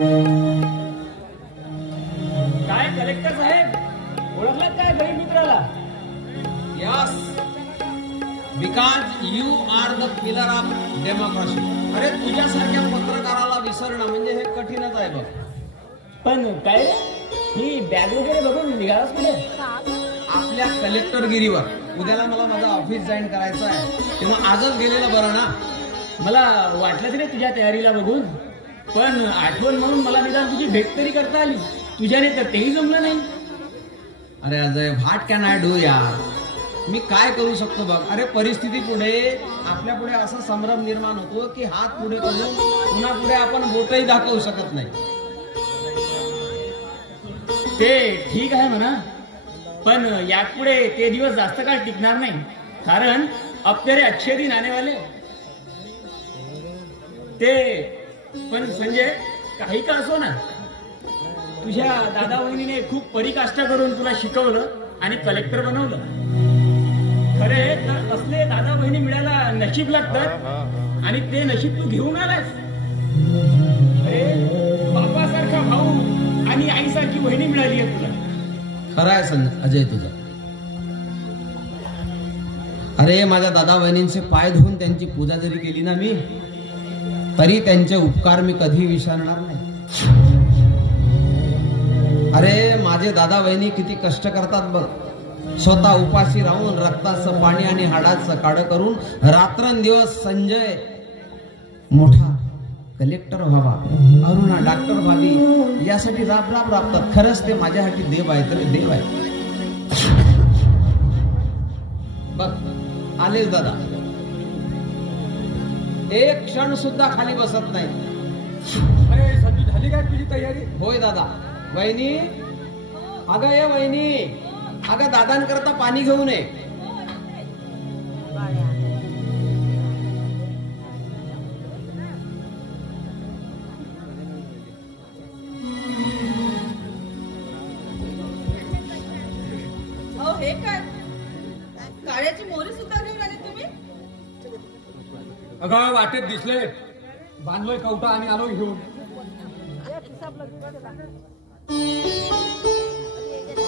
काय कलेक्टर साहेब, ओळखलात काय गरीब मित्राला? Yes, because you are the pillar of democracy. अरे तुझ्यासारख्या पत्रकाराला विसरणं म्हणजे हे कठीणच आहे बघ. पण काय रे, ही बॅग वगैरे बघून निघालास कुठे? आपल्या कलेक्टरगिरीवर. उद्याला मला माझं ऑफिस जॉईन करायचं आहे, तेव्हा आजच गेलेलं बरं ना. मला वाटलंच रे तुझ्या तयारीला बघून, पण आठवण म्हणून मला निदान तुझी भेट तरी करता आली. तुझ्याने तर तेही जमलं नाही. अरे Ajay, what can I do यार. मी काय करू शकतो बघ. अरे परिस्थिती पुढे, आपल्या पुढे असा संभ्रम निर्माण होतो की हात पुढे करून पुन्हा पुढे आपण बोटही दाखवू शकत नाही. ते ठीक आहे म्हणा, पण यापुढे ते दिवस जास्त काळ टिकणार नाही. कारण अब तेरे अच्छे दिन आने वाले. ते पण संजय, काही का असो ना, तुझ्या दादा वहिनीने खूप परिकाष्ठा करून तुला शिकवलं आणि कलेक्टर बनवलं. खरे तर असले दादा बहिणी मिळायला नशीब लागतात, आणि ते नशीब तू घेऊन आलास. अरे बापासारखा भाऊ आणि आईसारखी बहिणी मिळाली आहे तुला. खरं आहे अजय तुझं. अरे माझ्या दादा बहिणींचे पाय धुवून त्यांची पूजा जरी केली ना मी, तरी त्यांचे उपकार मी कधी विसरणार नाही. अरे माझे दादा बहिणी किती कष्ट करतात बघ. स्वतः उपाशी राहून रक्ताचं पाणी आणि हाडाचं काढं करून रात्रंदिवस संजय मोठा कलेक्टर व्हावा, अरुणा डॉक्टर व्हावी यासाठी राब राबतात. खरंच ते माझ्यासाठी देव आहे, तरी देव आहे बघ. आलेच दादा, एक क्षण सुद्धा खाली बसत नाही. अरे संजू, झाली काय तुझी तयारी? होय दादा. वहिनी, अगं ये वहिनी, अगं दादांकरता पाणी घेऊन ये. हे काय, काळ्याची मोहरी सुद्धा घेऊन आले तुम्ही? अगं वाटेत दिसले, बांधलोय कवटा आणि आलो घेऊन.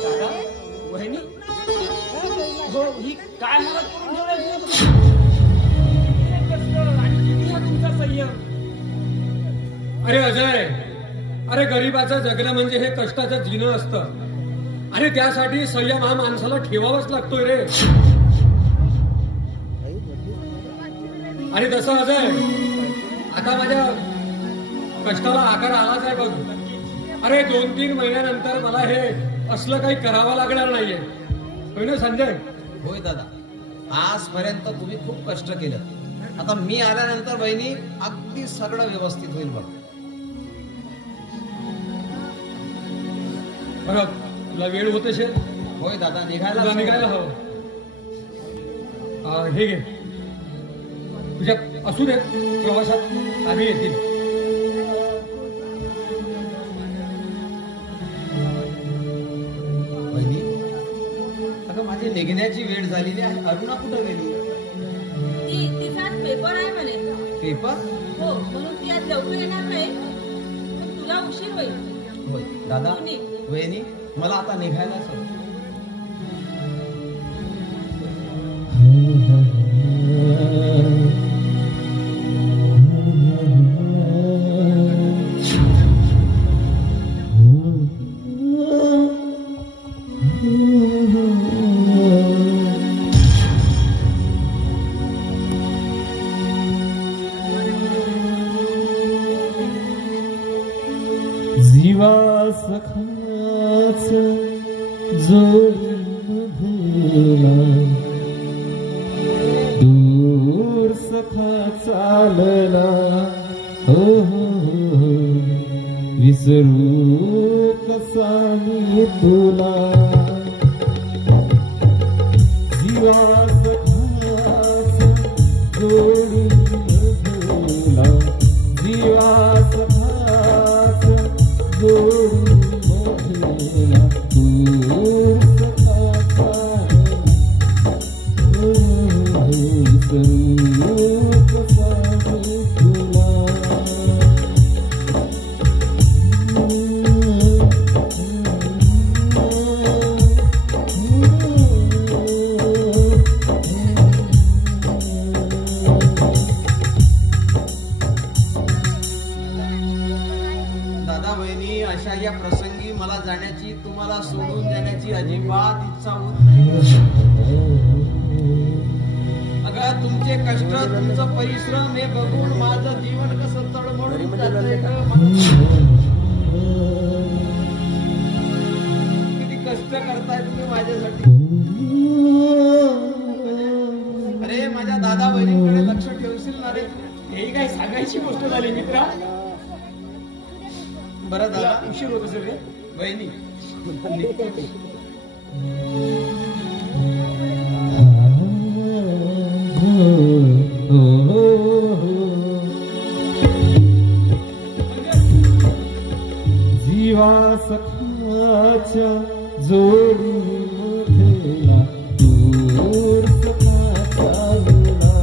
दादा, वहिनी, हो ही काय मदत करून ठेवलंय आणि किती हा तुमचा संयम. अरे अजय, अरे गरीबाचं जगणं म्हणजे हे कष्टाचं जीणं असतं, आणि त्यासाठी संयम हा माणसाला ठेवावाच लागतोय रे. आणि तसं अजय, आता माझ्या कष्टाला आकार आलाच आहे बघ. अरे 2-3 महिन्यानंतर मला हे असलं काही करावं लागणार नाहीये. होय ना संजय? होय दादा, आजपर्यंत तुम्ही खूप कष्ट केलं. आता मी आल्यानंतर बहिणी अगदी सगळं व्यवस्थित होईल बघ. बरं, तुला वेळ होत असेल? होय दादा, निघायला हवं. हे घे, तुझ्या असू दे, प्रवासात आम्ही येतील. बहिणी, अगं माझी निघण्याची वेळ झालेली आहे. अरुणा कुठं गेली? तिचा पेपर आहे म्हणे. पेपर? हो, म्हणून ती आज लवकर येणार नाही, पण तुला उशीर होईल. होय दादा, वहिनी, मला आता निघायला सांग. जीवा सखाच जोडी मधुला दूर सखा चालला, हो विसरू कसा मी तुला. जीवा सखाच जोडी मधुला, जीवा सखाच जोडी मधुला, दूर सखा चालला, विसरू कसा मी तुला. बहिणी, अशा या प्रसंगी मला जाण्याची, तुम्हाला सोडून जाण्याची अजिबात इच्छा होत नाही. अगं तुमचे कष्ट, तुमचं परिश्रम हे बघून माझं जीवन कसं तळमळून जातंय किती कष्ट करताय तुम्ही माझ्यासाठी. अरे माझ्या दादा बहिणींकडे लक्ष ठेवशील ना रे तू? हे काय सांगायची गोष्ट झाली मित्रा. बरं दादा, उशीर होत असेल रे. बहिणी जीवा सखाच्या जोडीमध्येला दूर सखाचा विना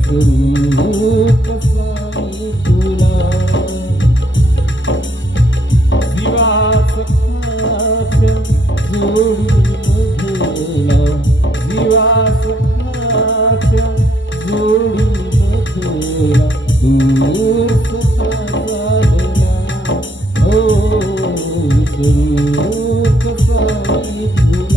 स्वरूप साई तुला. जीवा सखाच्या जोडीमध्येला, जीवा सखाच्या जोडीमध्येला दूर सखाचा विना स्वरूप साई तुला.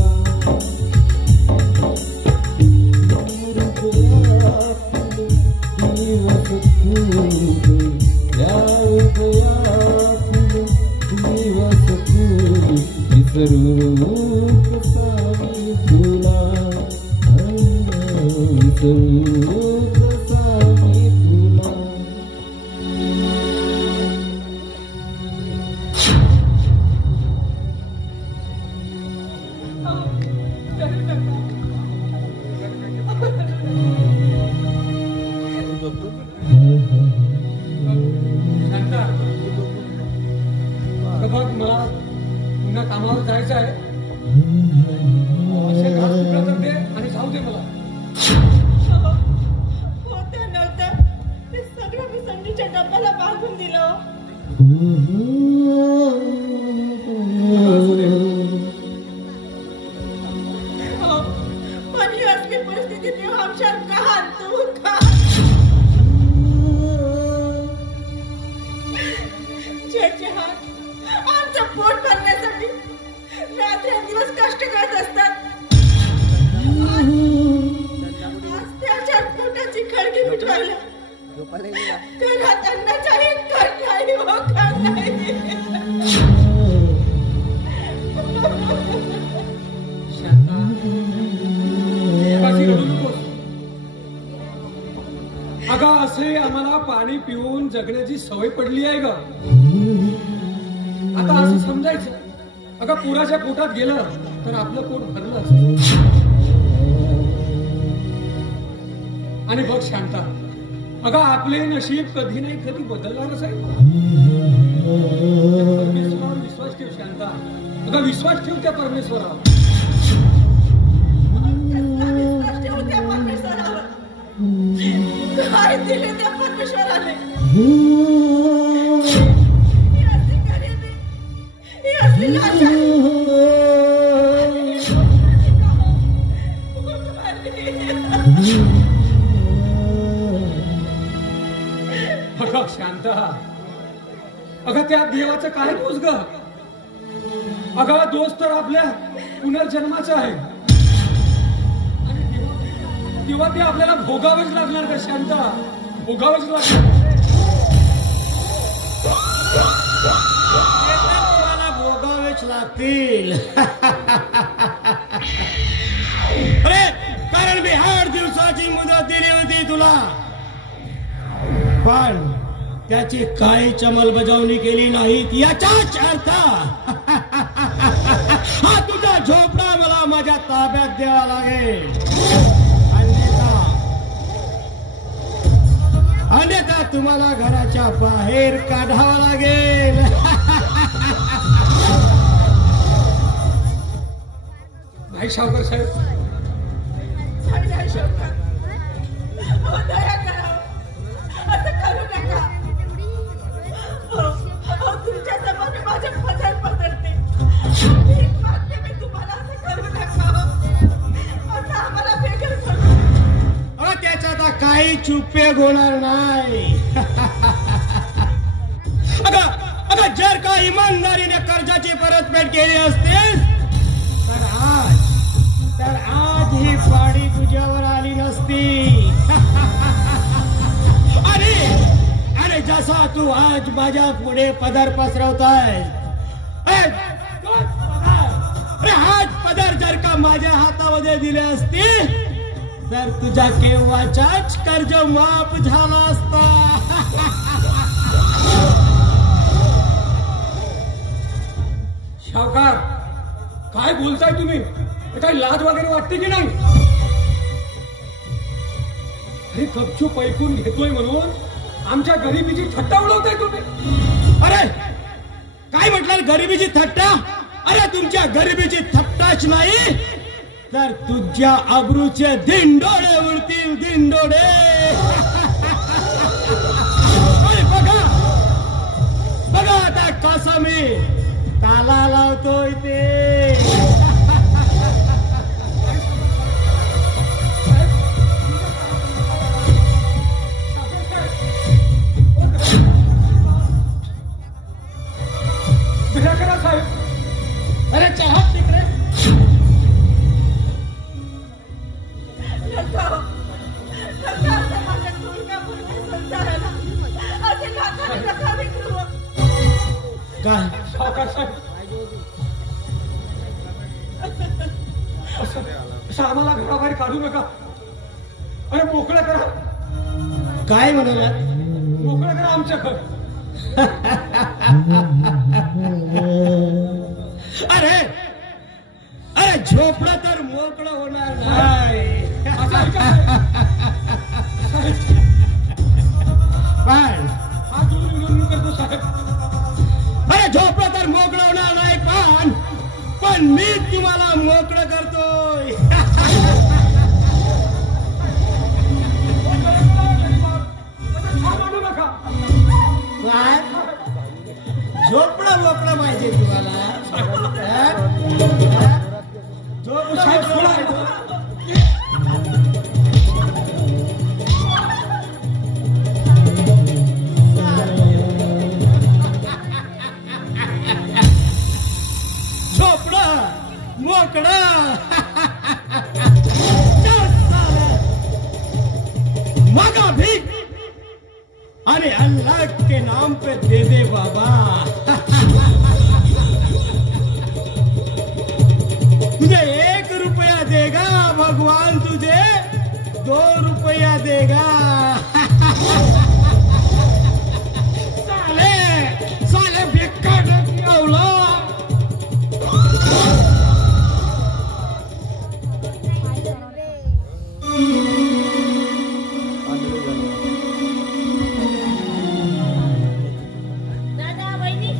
स्वरूप साई तुला, स्वरूप साई तुला. शांता, बघ मला पुन्हा कामावर जायचं आहे. असे घास तुकडा तर दे आणि जाऊ दे मला. होतं नव्हतं ते सगळं मी संधीच्या डब्याला बांधून दिलं. हो, पण ही असली परिस्थिती तेव्हा आमच्यावर का आणतो का? ज्याचे हात आमचं पोट भरण्यासाठी रात्रंदिवस कष्ट करत असतात, आज त्याच्या पोटाची खळगी मिटवायला घरात अन्नाचाही कण नाही हो, कण नाही. शांता, अशी रडू नकोस. अगं असे आम्हाला पाणी पिऊन जगण्याची सवय पडली आहे ग. आता असं समजायचं, अगं पुराच्या पोटात गेलं तर आपलं पोट भरलं असतं. आणि बघ शांता, अगं आपले नशीब कधी नाही कधी बदलणारच आहे. परमेश्वरावर विश्वास ठेव शांता. अगं विश्वास ठेव त्या परमेश्वरावर. विश्वास ठेवू त्या परमेश्वरावर. काय दिले त्या परमेश्वराने? ही असली गरिबी, ही असली लाचारी. अगं शांता, अगं त्या देवाचं काय दोष ग? अगं दोष तर आपल्या पुनर्जन्माचा आहे. आणि तेव्हा ते आपल्याला भोगावंच लागणार का शांता? भोगावंच लागणार. तुम्हाला भोगावेच लागतील. अरे कारण मी 8 दिवसाची मुदत दिली होती तुला, पण त्याची काही अंमलबजावणी केली नाही. याचाच अर्थ हा तुझा झोपडा मला माझ्या ताब्यात द्यावा लागेल, अन्यथा तुम्हाला घराच्या बाहेर काढावा लागेल. नाही सावकार साहेब, चांगल्या शब्दात हो, दया करा, असं करू नका. हो, तुमच्या समोर मी माझे पदर पसरते. भीक मागते मी तुम्हाला, असं करू नका. असं आम्हाला बेघर करू. त्याच्यात काही उपयोग होणार नाही. का इमानदारीने कर्जाची परतफेड केली असतेस तर आज ही पाडी तुझ्यावर आली नसती. अरे जसा तू आज माझ्या पुढे पदर पसरवताय, हाच पदर जर का माझ्या हातामध्ये दिले असते तर तुझा केव्हाचाच कर्ज माफ झाला असता. सावकार, काय बोलताय तुम्ही? काही लाज वगैरे वाटते की नाही? अरे गपचूप ऐकून घेतोय म्हणून आमच्या गरिबीची थट्टा उडवताय तुम्ही. अरे काय म्हटलं गरिबीची थट्टा? अरे तुमच्या गरिबीची थट्टाच नाही तर तुझ्या अब्रूचे दिंडोडे उडतील, दिंडोडे. बघा आता कसं मी ताला लावतोय ते. अरे चहा तिकडे. काय सावकार साहेब, असं आम्हाला घराबाहेर काढू नका. अरे मोकळं करा. काय म्हणाला? मोकळं करा आमचं घर. अरे अरे झोपडं तर मोकळं होणार नाही. हा जोर विनवणी करतो साहेब. अरे झोपडं तर मोकळं होणार नाही, पण मी तुम्हाला मोकळं करतोय. मानू नका. काय झोपडं मोकळं पाहिजे तुम्हाला? साहेब सोडा. झोपडं मोकळं. मागा भीख अरे अल्लाह के नाम पे दे दे बाबा. तुझे 1 रुपया देगा भगवान, तुझे 2 रुपया देगा. साले साले भिक्खा औला. दादा वहिनी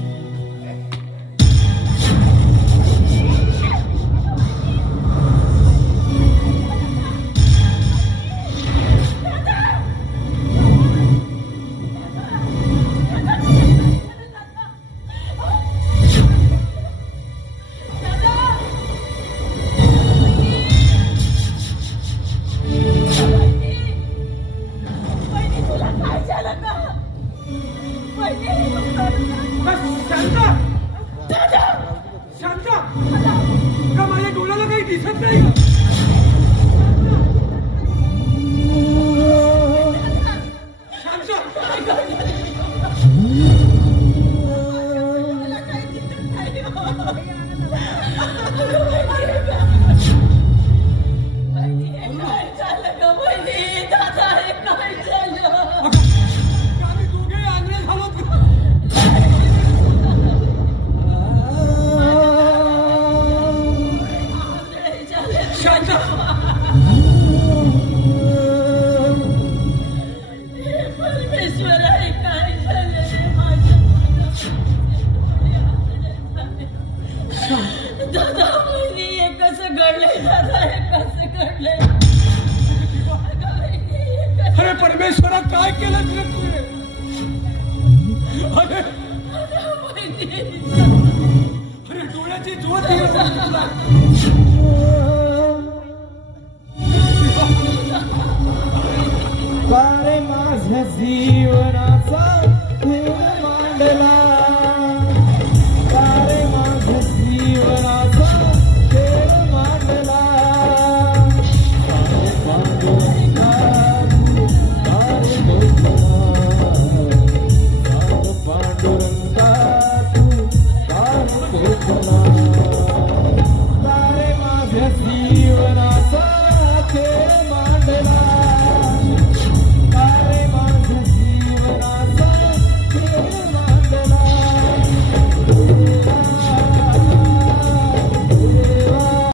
शांत का माझ्या डोळ्याला काही दिसत नाही का? आम्ही दोघे आंधळे झालो. शांत परमेश्वर आहे काय झालं रे माझ्या. दादा वहिनी हे कसं घडलंय? दादा हे कसं घडलंय? अरे परमेश्वरा काय केलं तुला तुझे? अरे डोळ्याची ज्योत अरे माझ्या जीवनाचा